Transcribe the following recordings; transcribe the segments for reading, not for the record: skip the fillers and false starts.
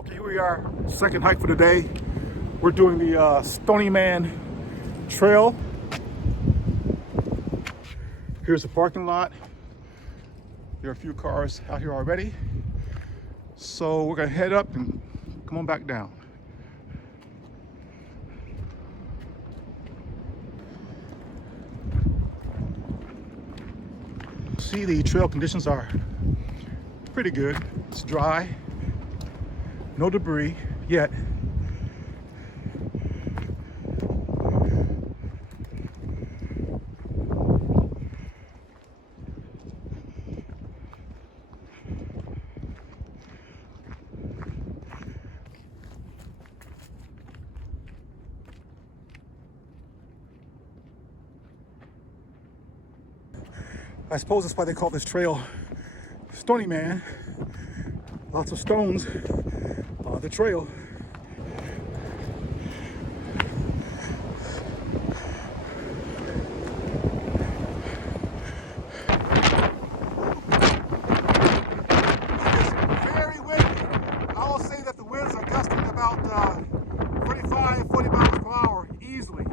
Okay, here we are, second hike for the day. We're doing the Stony Man Trail. Here's the parking lot. There are a few cars out here already. So we're gonna head up and come on back down. See, the trail conditions are pretty good. It's dry, no debris yet. I suppose that's why they call this trail Stony Man. Lots of stones on the trail. It's very windy. I will say that the winds are gusting about 35, 40 miles per hour easily.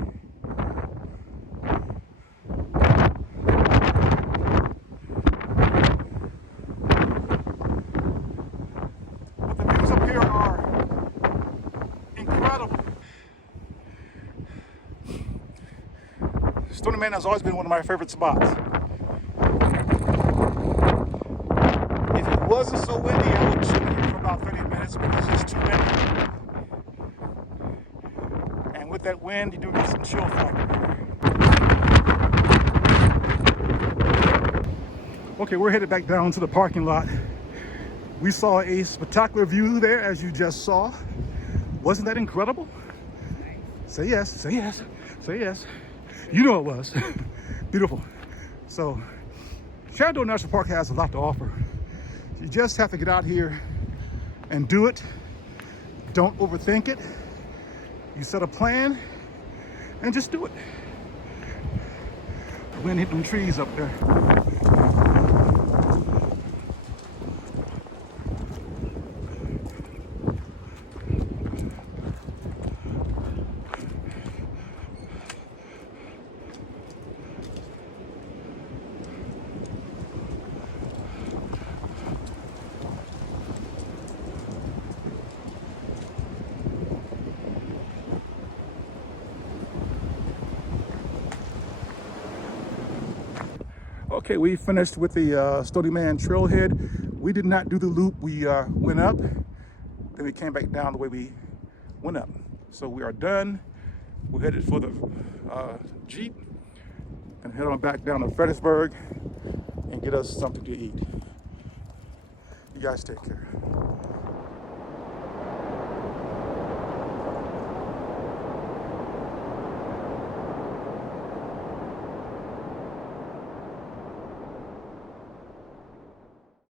Stony Man has always been one of my favorite spots. If it wasn't so windy, I would chill here for about 30 minutes because it's too windy. And with that wind, you do get some chill factor. Okay, we're headed back down to the parking lot. We saw a spectacular view there, as you just saw. Wasn't that incredible? Say yes, say yes, say yes. You know it was. Beautiful. So, Shenandoah National Park has a lot to offer. You just have to get out here and do it. Don't overthink it. You set a plan and just do it. The wind hit them trees up there. Okay, we finished with the Stony Man Trailhead. We did not do the loop. We went up, then we came back down the way we went up. So we are done. We're headed for the Jeep and head on back down to Fredericksburg and get us something to eat. You guys take care.